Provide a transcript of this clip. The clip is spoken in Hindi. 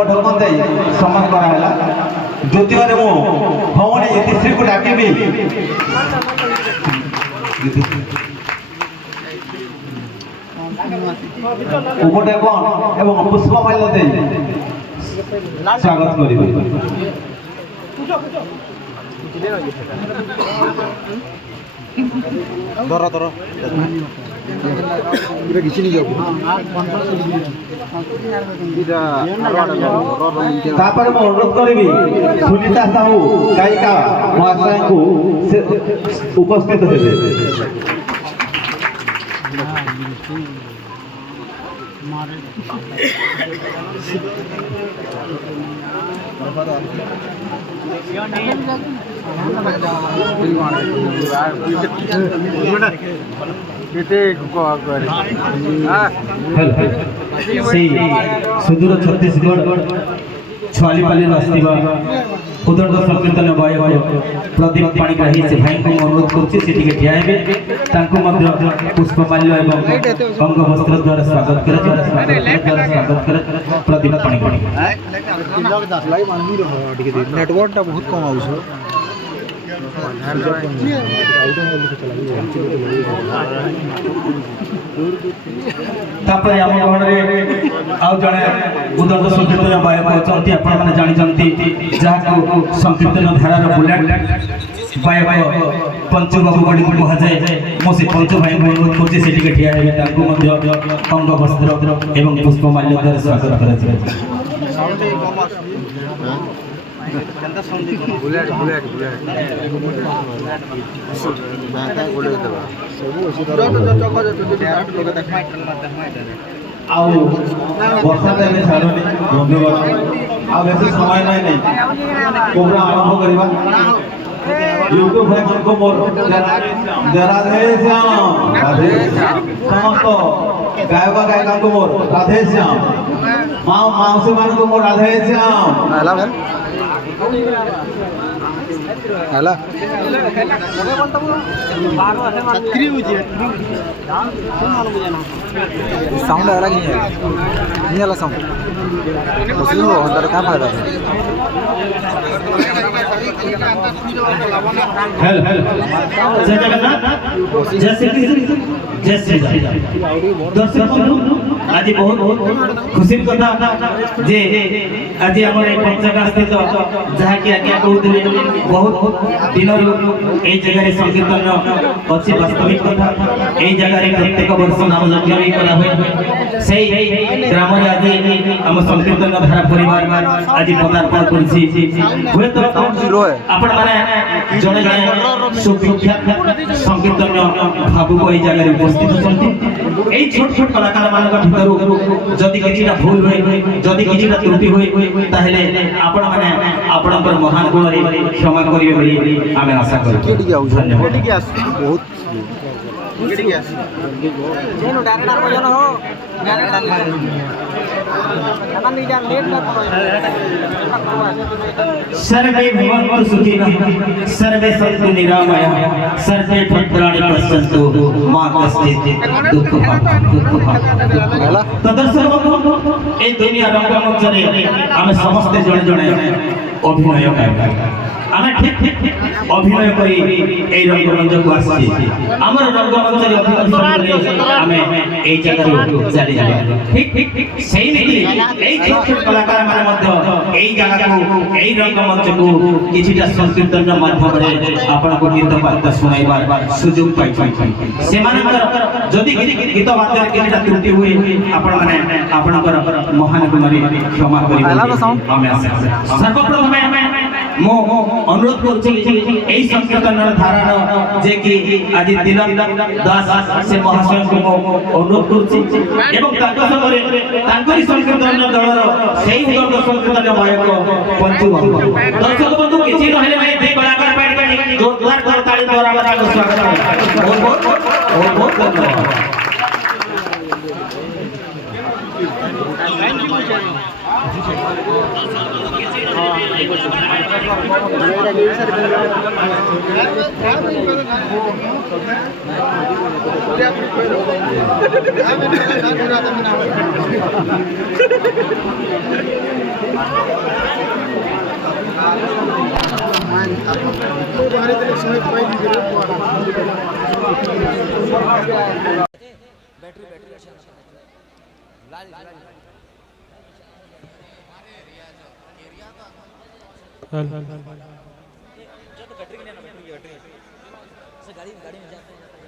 उपढौकन दे सम्मान कराला द्वितीय मु भवनी यतिश्री को डाकिबी उपढौकन एवं पुष्पमाल्य दे स्वागत करिबे धर धर এটা কিছু নিয়ে যাবো तापर मैं अनुरोध करी सुनीता साहू गायिका महाशय को उपस्थित हेबे सुदूर छत्तीसगढ़ छुआलीपाली आसवा उदंड संकीर्तन गायक प्रदीप पाणिग्राही से भाई को अनुरोध करुच्ची ठिया हे पुष्पमाल्य एवं अंग वस्त्र द्वारा स्वागत कर प्रदीप पाणिग्राही नेटवर्क बहुत कम आउछ तापर आम गहन आउ जड़े उदंड संकीर्तन गायक अच्छा आपने जानते जहाँ संकीर्तन धारार बुलेट गायक पंचु बाबू गढ़ी को कहुए मुझे पंचु भाई को अनुरोध करुच्ची ठिया हे अंग वस्त्र एवं पुष्पमाल्य द्वारा स्वागत कर वर्षा टाइम छाड़नी धन्यवाद बेसी समय ना प्रोग्राम आरंभ करवा यूट्यूब भाई मन को मोर राधे श्याम समस्त गायक गायिका को मोर राधे श्याम माँ माउसी मान को मोर राधे श्याम ହେଲା साउंड आला कि नहीं आला साउंड बसलो अंदर का फायदा हेल हेल जय जगन्नाथ जय श्री कृष्ण जय श्री राम दर्शक बंधु आज बहुत खुशी कथा जे आज हमर पंचगा स्थित जहा कि आज्ञा कहउतले बहुत दिन ए जगह रे संकीर्तन अछि वास्तविक कथा ए जगह रे प्रत्येक वर्ष नाम यज्ञ भी करा होय सेही ग्राम रे आज हम संकीर्तन धारा परिवार आज पदार्पण करछि होय तो आपण माने जने जने सुविख्यात संकीर्तन भाबु को ए जगह रे उपस्थित छथि ए छोट छोट कलाकार मानक भितरु जदि किछिटा भूल होय जदि किछिटा त्रुटि होय ताहेले आपण माने आपणकर महान गुण रे क्षमा करिवे बोली आमे आशा करू धन्यवाद बहुत सर्वे भवन्तु सुखिनः सर्वे सन्तु निरामयाः सर्वे भद्राणि पश्यन्तु मा कश्चित् दुःखभाग् तदर्शक ए दुनिया रंगमंच रे आमे समस्त जणे जणे अभिनय करबा आमे ठीक अभिनय करी ए रंगमंच को आसी हमर रंगमंच रे अभिनय करे आमे ए जगह चली जाबा ठीक सही नहीं ए छोट छोट कलाकार माने मध्य ए जगह को ए रंगमंच को किछिटा संकीर्तन माध्यम रे आपण को गीत वार्ता सुनाइबार सुयोग पाइ से मानकर जदि गीत वार्ता किछिटा त्रुटि हुए आपण माने आपणकर महान गुण रे क्षमा करिबो आमे आशा सर्वप्रथम मो अनुरोध करछि एई संकीर्तन धारा जे कि आज दिलम दास से महाशय को अनुरोध करछि एवं ताको संगे तांकरी संकीर्तन दलर सेही उदंड संकीर्तन गायक पंचु बाबू दर्शक बंधु किछि रहले भाई दे कलाकार बैठ बैठ जोरदार ताली द्वारा आपका स्वागत है बहुत बहुत धन्यवाद गाड़ी में जाते हैं